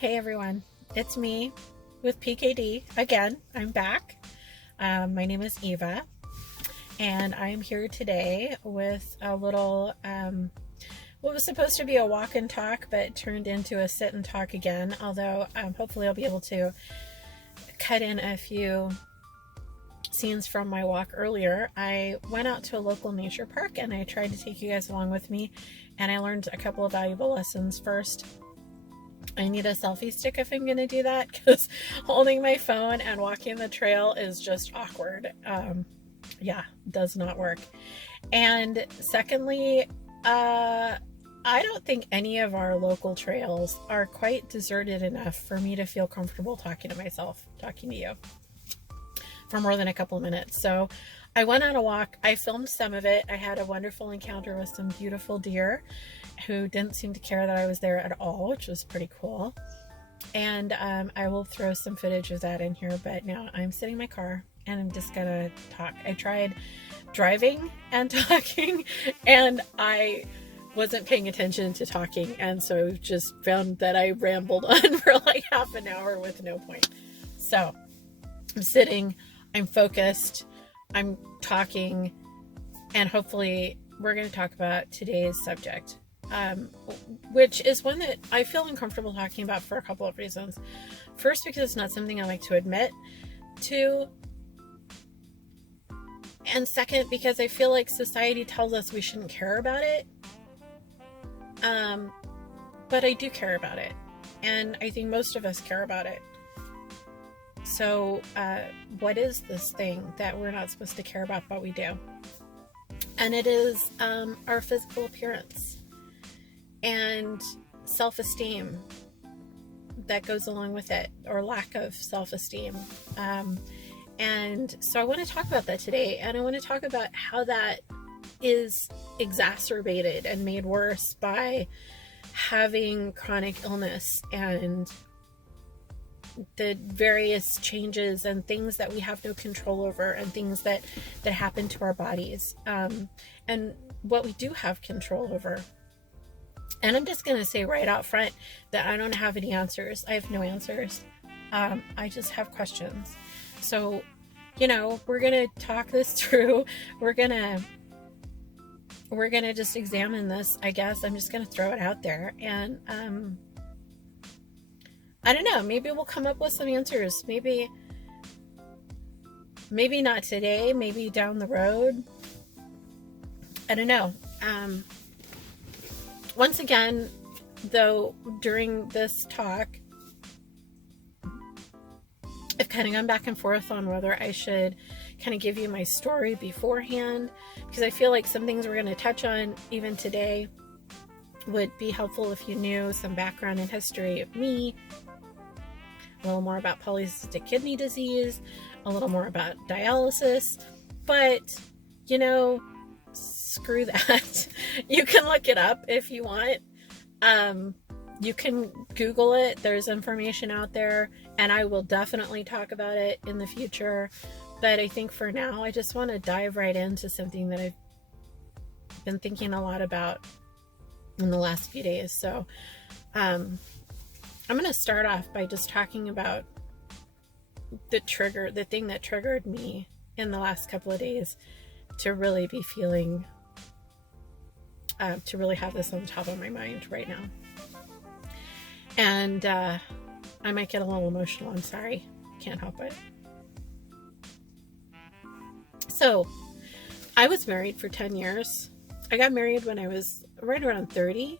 Hey everyone, it's me with PKD again. I'm back. My name is Eva, and I'm here today with a little, what was supposed to be a walk and talk, but turned into a sit and talk again. Although hopefully I'll be able to cut in a few scenes from my walk earlier. I went out to a local nature park and I tried to take you guys along with me, and I learned a couple of valuable lessons. First, I need a selfie stick if I'm going to do that, because holding my phone and walking the trail is just awkward. Yeah, does not work. And secondly, I don't think any of our local trails are quite deserted enough for me to feel comfortable talking to you for more than a couple of minutes. So I went on a walk. I filmed some of it. I had a wonderful encounter with some beautiful deer who didn't seem to care that I was there at all, which was pretty cool. And I will throw some footage of that in here, but now I'm sitting in my car and I'm just gonna talk. I tried driving and talking, and I wasn't paying attention to talking, and so just found that I rambled on for like half an hour with no point. So I'm sitting, I'm focused, I'm talking, and hopefully we're going to talk about today's subject, which is one that I feel uncomfortable talking about for a couple of reasons. First, because it's not something I like to admit to. And second, because I feel like society tells us we shouldn't care about it. But I do care about it. And I think most of us care about it. So, what is this thing that we're not supposed to care about, but we do? And it is our physical appearance and self-esteem that goes along with it, or lack of self-esteem. And so I want to talk about that today, and I want to talk about how that is exacerbated and made worse by having chronic illness and the various changes and things that we have no control over, and things that happen to our bodies, and what we do have control over. And I'm just going to say right out front that I don't have any answers. I have no answers. I just have questions. So, we're going to talk this through. We're going to just examine this, I guess. I'm just going to throw it out there. And, I don't know, maybe we'll come up with some answers. Maybe not today, maybe down the road. I don't know. Once again, though, during this talk, I've kind of gone back and forth on whether I should kind of give you my story beforehand, because I feel like some things we're going to touch on even today would be helpful if you knew some background and history of me, a little more about polycystic kidney disease, a little more about dialysis. But, screw that. You can look it up if you want. You can Google it. There's information out there, and I will definitely talk about it in the future. But I think for now, I just want to dive right into something that I've been thinking a lot about in the last few days. So, I'm going to start off by just talking about the thing that triggered me in the last couple of days to really be feeling, to really have this on top of my mind right now. And I might get a little emotional. I'm sorry. Can't help it. So, I was married for 10 years. I got married when I was right around 30.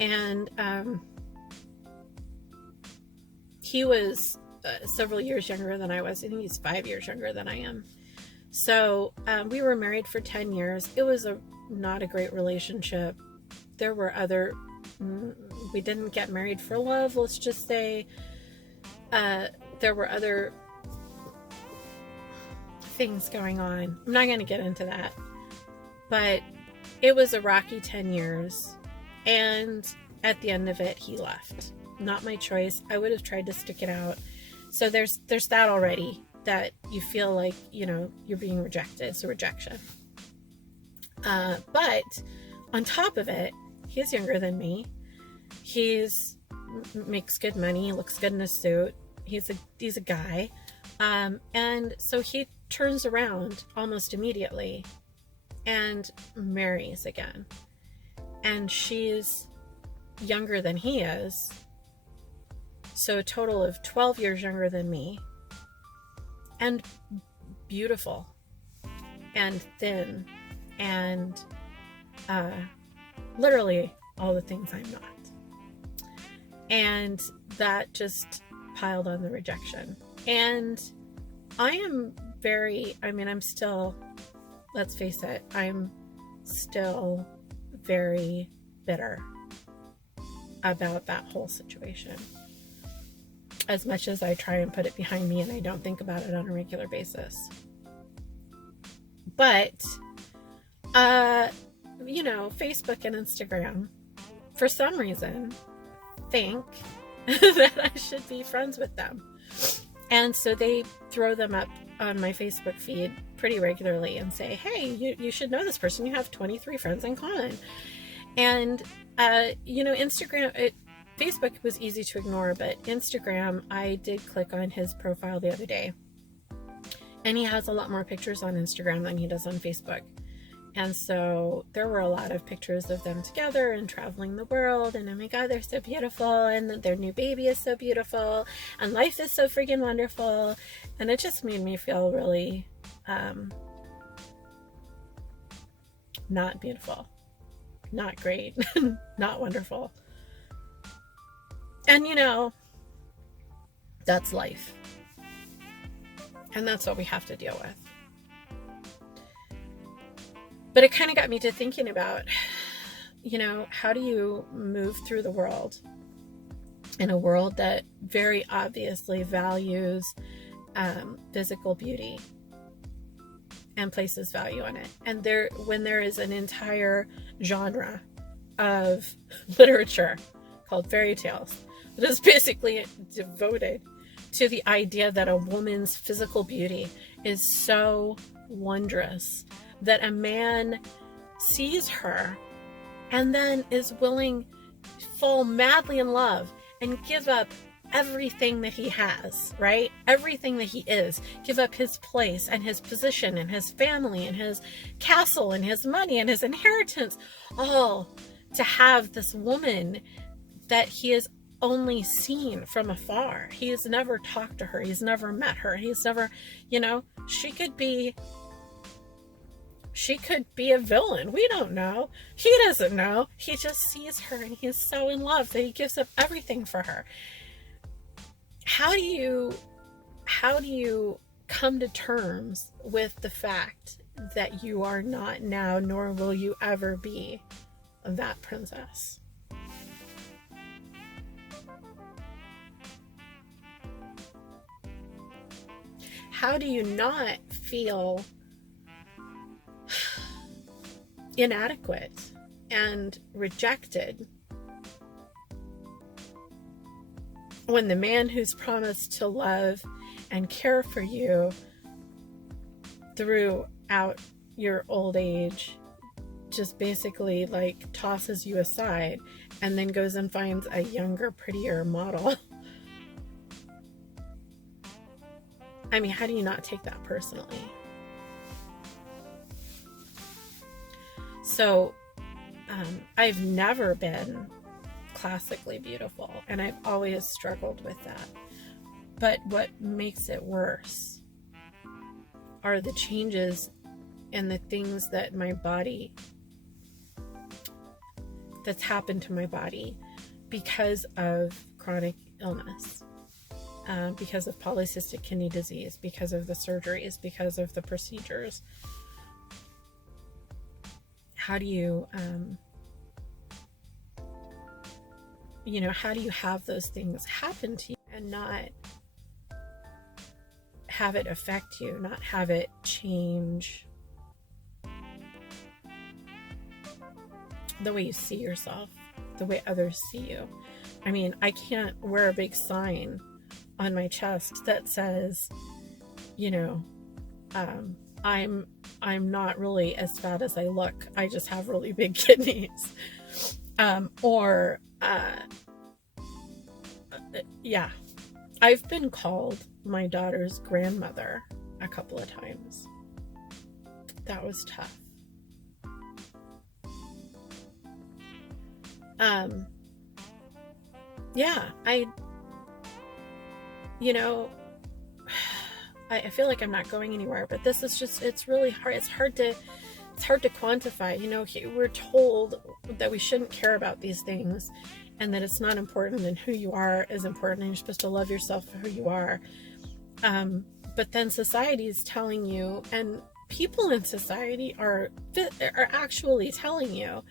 And he was several years younger than I was. I think he's 5 years younger than I am. So we were married for 10 years. It was not a great relationship. There were we didn't get married for love, let's just say. There were other things going on. I'm not going to get into that. But it was a rocky 10 years. And at the end of it, he left. Not my choice. I would have tried to stick it out. So there's that already, that you feel like, you're being rejected. It's a rejection. But on top of it, he's younger than me. He's makes good money, looks good in a suit. He's a guy. And so he turns around almost immediately and marries again. And she's younger than he is. So a total of 12 years younger than me. And beautiful. And thin. And literally all the things I'm not. And that just piled on the rejection. And I'm still, let's face it, I'm still very bitter about that whole situation. As much as I try and put it behind me and I don't think about it on a regular basis. But, Facebook and Instagram, for some reason, think that I should be friends with them. And so they throw them up on my Facebook feed pretty regularly and say, hey, you should know this person. You have 23 friends in common. And, Facebook was easy to ignore, but Instagram, I did click on his profile the other day. And he has a lot more pictures on Instagram than he does on Facebook. And so there were a lot of pictures of them together and traveling the world. And oh my God, they're so beautiful. And their new baby is so beautiful. And life is so freaking wonderful. And it just made me feel really not beautiful, not great, not wonderful. And that's life. And that's what we have to deal with. But it kind of got me to thinking about, how do you move through the world in a world that very obviously values physical beauty and places value on it. And when there is an entire genre of literature called fairy tales that is basically devoted to the idea that a woman's physical beauty is so wondrous that a man sees her and then is willing to fall madly in love and give up everything that he has, right? Everything that he is. Give up his place and his position and his family and his castle and his money and his inheritance, all to have this woman that he has only seen from afar. He has never talked to her. He's never met her. He's never, she could be a villain. We don't know. He doesn't know. He just sees her and he's so in love that he gives up everything for her. How do you come to terms with the fact that you are not now, nor will you ever be, that princess? How do you not feel inadequate and rejected when the man who's promised to love and care for you throughout your old age just basically tosses you aside and then goes and finds a younger, prettier model? I mean, how do you not take that personally? So, I've never been classically beautiful, and I've always struggled with that. But what makes it worse are the changes and the things that that's happened to my body because of chronic illness, because of polycystic kidney disease, because of the surgeries, because of the procedures. How do you, how do you have those things happen to you and not have it affect you, not have it change the way you see yourself, the way others see you? I mean, I can't wear a big sign on my chest that says, I'm not really as fat as I look. I just have really big kidneys. Or yeah, I've been called my daughter's grandmother a couple of times. That was tough. Yeah, I feel like I'm not going anywhere, but this is just, it's really hard. It's hard to quantify. We're told that we shouldn't care about these things and that it's not important, and who you are is important, and you're supposed to love yourself for who you are. But then society is telling you, and people in society are actually telling you,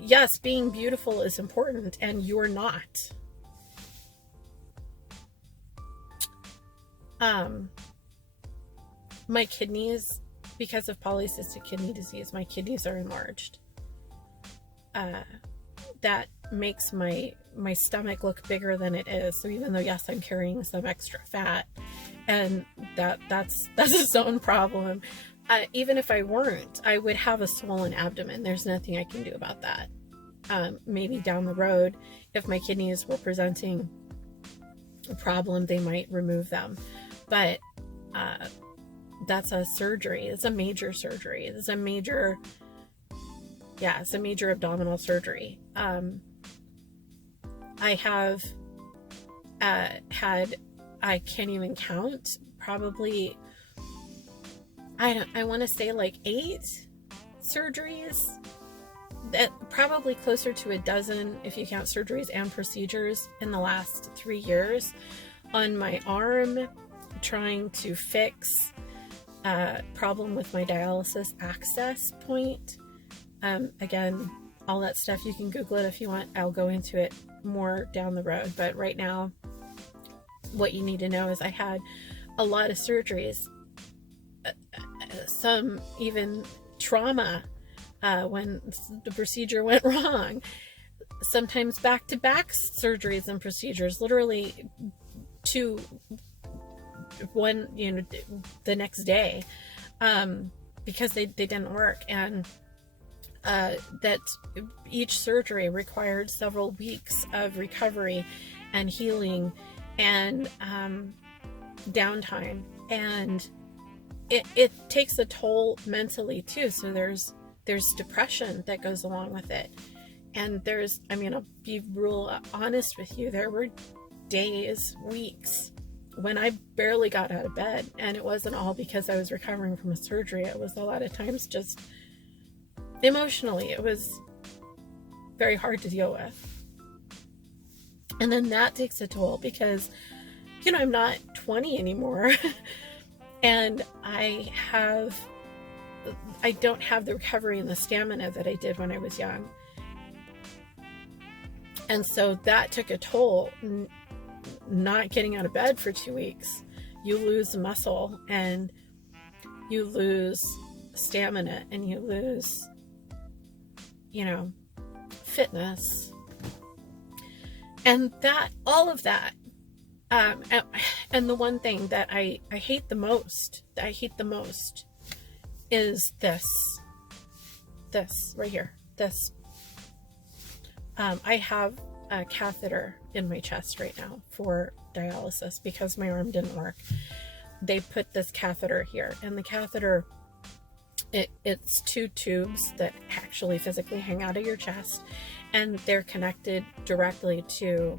yes, being beautiful is important, and you're not. My kidneys, because of polycystic kidney disease, my kidneys are enlarged. That makes my stomach look bigger than it is. So even though, yes, I'm carrying some extra fat, and that's its own problem. Even if I weren't, I would have a swollen abdomen. There's nothing I can do about that. Maybe down the road, if my kidneys were presenting a problem, they might remove them. But that's a surgery. It's a major surgery. It's a major abdominal surgery. I have had, I can't even count, probably, I want to say like 8 surgeries, that probably closer to a dozen if you count surgeries and procedures in the last 3 years on my arm, trying to fix a problem with my dialysis access point. Again, all that stuff, you can Google it if you want. I'll go into it more down the road. But right now, what you need to know is I had a lot of surgeries, some even trauma when the procedure went wrong, sometimes back-to-back surgeries and procedures, literally one, the next day, because they didn't work. And that each surgery required several weeks of recovery and healing and downtime, and it takes a toll mentally too. So there's depression that goes along with it, and I'll be real honest with you, there were days, weeks when I barely got out of bed, and it wasn't all because I was recovering from a surgery. It was a lot of times just emotionally, it was very hard to deal with. And then that takes a toll because, I'm not 20 anymore and I don't have the recovery and the stamina that I did when I was young. And so that took a toll. Not getting out of bed for 2 weeks, you lose muscle and you lose stamina and you lose, fitness, and all of that. And the one thing that I hate the most, is this right here. I have a catheter in my chest right now for dialysis because my arm didn't work. They put this catheter here, and the catheter, it's 2 tubes that actually physically hang out of your chest, and they're connected directly to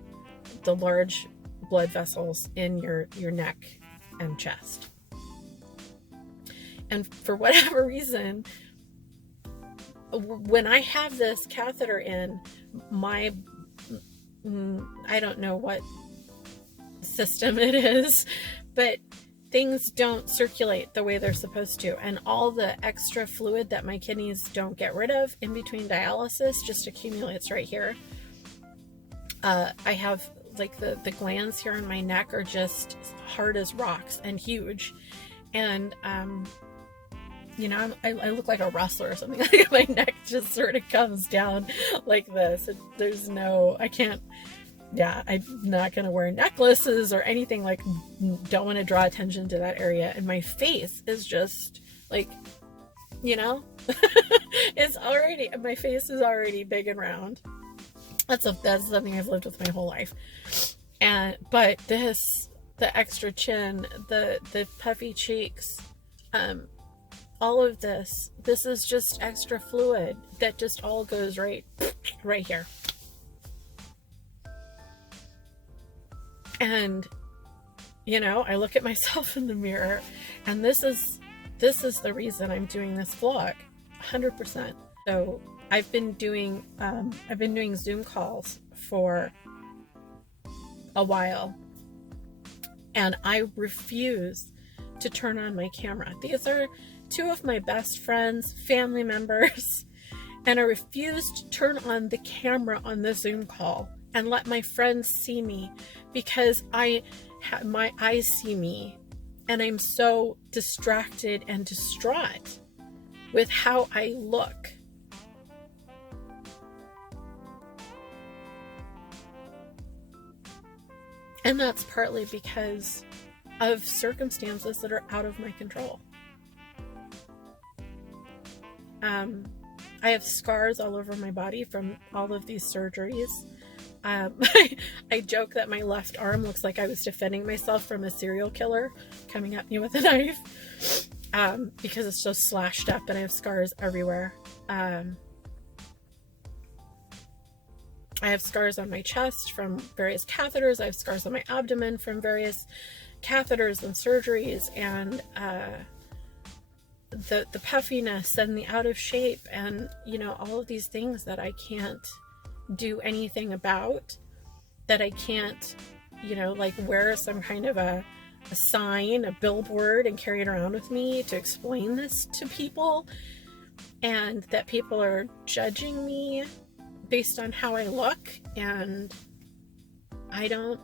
the large blood vessels in your neck and chest. And for whatever reason, when I have this catheter in, I don't know what system it is, but things don't circulate the way they're supposed to, and all the extra fluid that my kidneys don't get rid of in between dialysis just accumulates right here. I have like the glands here in my neck are just hard as rocks and huge, and I look like a wrestler or something. Like my neck just sort of comes down like this. I'm not going to wear necklaces or anything, like, don't want to draw attention to that area. And my face is just like, my face is already big and round. That's something I've lived with my whole life. But the extra chin, the puffy cheeks, all of this is just extra fluid that just all goes right here. And, you know, I look at myself in the mirror, and this is the reason I'm doing this vlog, 100%. So I've been doing Zoom calls for a while, and I refuse to turn on my camera. These are two of my best friends, family members, and I refuse to turn on the camera on the Zoom call and let my friends see me, because my eyes see me, and I'm so distracted and distraught with how I look. And that's partly because of circumstances that are out of my control. I have scars all over my body from all of these surgeries. I joke that my left arm looks like I was defending myself from a serial killer coming at me with a knife, because it's just slashed up and I have scars everywhere. I have scars on my chest from various catheters. I have scars on my abdomen from various catheters and surgeries, and the puffiness and the out of shape, and, you know, all of these things that I can't do anything about, that I can't, you know, like wear some kind of a sign, a billboard, and carry it around with me to explain this to people, and that people are judging me based on how I look, and I don't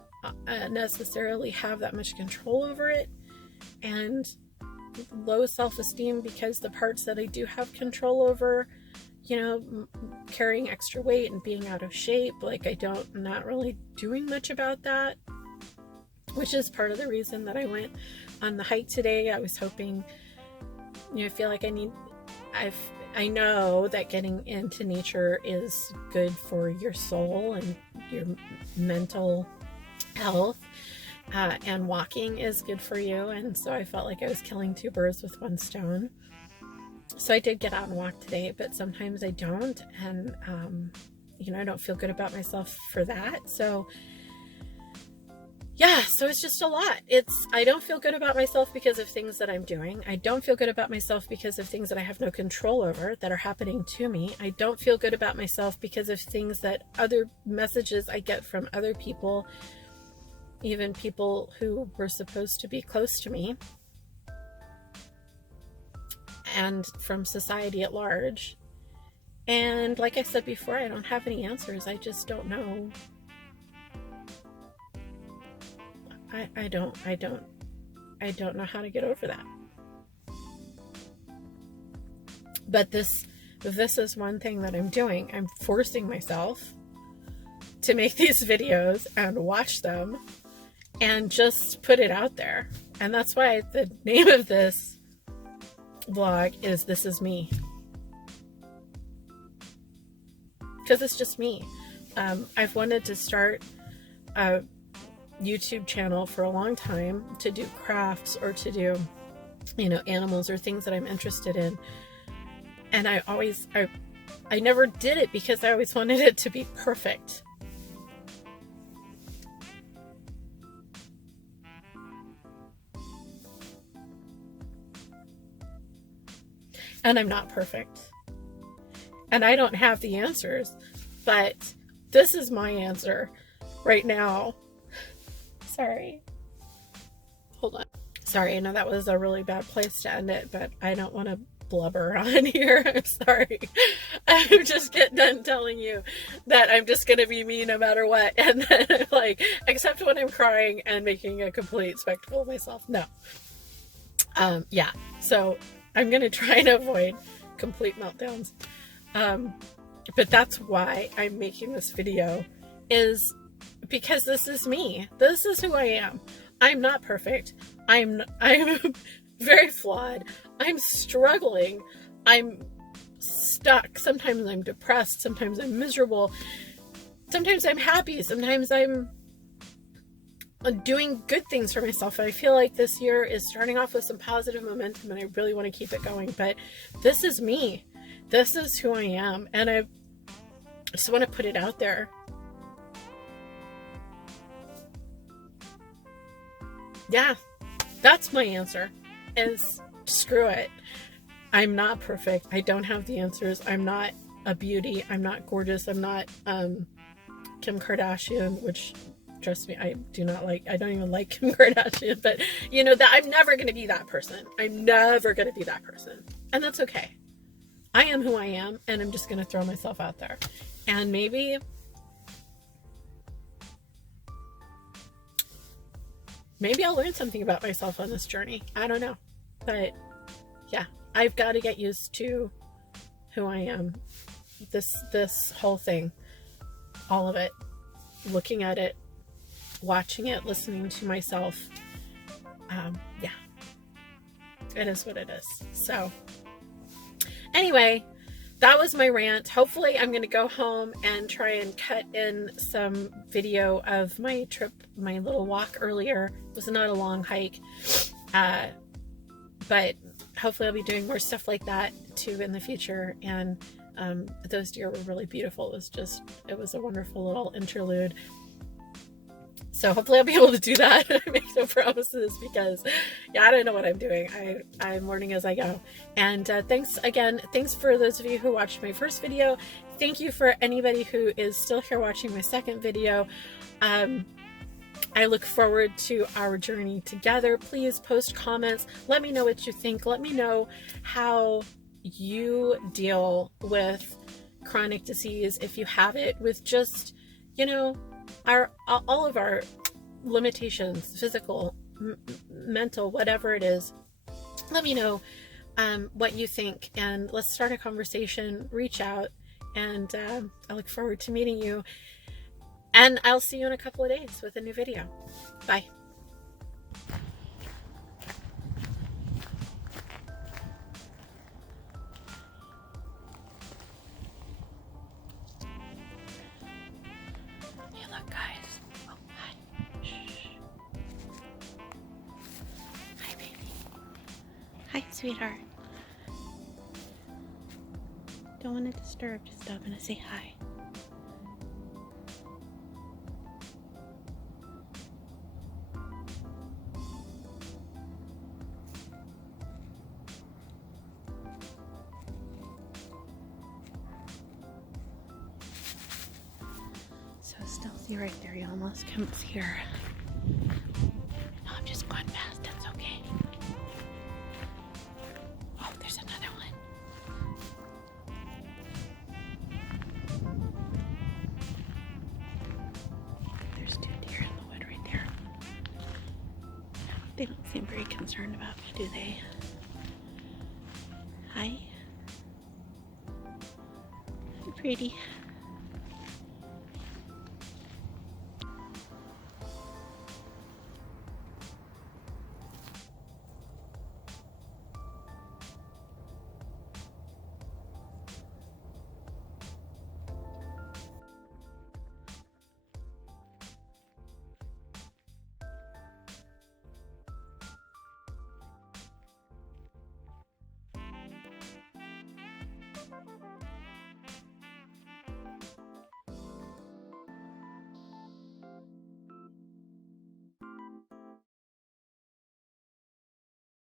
necessarily have that much control over it, and low self-esteem because the parts that I do have control over, you know, carrying extra weight and being out of shape, like I'm not really doing much about that, which is part of the reason that I went on the hike today. I was hoping, you know, I feel like I know that getting into nature is good for your soul and your mental health, and walking is good for you, and so I felt like I was killing two birds with one stone. So I did get out and walk today, but sometimes I don't, and you know, I don't feel good about myself for that. So yeah, so it's just a lot. I don't feel good about myself because of things that I'm doing. I don't feel good about myself because of things that I have no control over that are happening to me. I don't feel good about myself because of things that other messages I get from other people, even people who were supposed to be close to me, and from society at large. And like I said before, I don't have any answers. I just don't know. I don't know how to get over that. But this is one thing that I'm doing. I'm forcing myself to make these videos and watch them and just put it out there. And that's why the name of this vlog is This Is Me. Because it's just me. I've wanted to start a YouTube channel for a long time to do crafts or to do, you know, animals or things that I'm interested in. And I never did it because I always wanted it to be perfect. And I'm not perfect. And I don't have the answers, but this is my answer right now. Sorry. Hold on. Sorry, I know that was a really bad place to end it, but I don't want to blubber on here. I'm sorry. I'm just getting done telling you that I'm just going to be me no matter what. And then I'm like, except when I'm crying and making a complete spectacle of myself. No. Yeah. So I'm going to try and avoid complete meltdowns. But that's why I'm making this video, is because this is me. This is who I am. I'm not perfect. I'm very flawed. I'm struggling. I'm stuck. Sometimes I'm depressed. Sometimes I'm miserable. Sometimes I'm happy. Sometimes I'm doing good things for myself. I feel like this year is starting off with some positive momentum and I really want to keep it going. But this is me. This is who I am. And I just want to put it out there. Yeah, that's my answer, is screw it. I'm not perfect. I don't have the answers. I'm not a beauty. I'm not gorgeous. I'm not Kim Kardashian, which, trust me, I don't even like Kim Kardashian, but you know that I'm never going to be that person. I'm never going to be that person. And that's okay. I am who I am, and I'm just going to throw myself out there. And maybe I'll learn something about myself on this journey. I don't know. But yeah, I've got to get used to who I am. This whole thing, all of it, looking at it, watching it, listening to myself. Yeah, it is what it is. So anyway, that was my rant. Hopefully I'm going to go home and try and cut in some video of my trip, my little walk earlier. It was not a long hike, but hopefully I'll be doing more stuff like that too in the future. And those deer were really beautiful. It was a wonderful little interlude. So hopefully I'll be able to do that. I make no promises because, yeah, I don't know what I'm doing. I'm learning as I go. And thanks for those of you who watched my first video. Thank you for anybody who is still here watching my second video. I look forward to our journey together. Please post comments. Let me know what you think. Let me know how you deal with chronic disease, if you have it, with just, you know, all of our limitations, physical, mental, whatever it is. Let me know what you think, and let's start a conversation. Reach out, and I look forward to meeting you, and I'll see you in a couple of days with a new video. Bye. Hi, sweetheart. Don't want to disturb, just stopping to say hi. So stealthy right there, you almost can't see her. No, I'm just going fast, it's okay. Oh, there's another one. There's two deer in the wood right there. They don't seem very concerned about me, do they? Hi. You're pretty.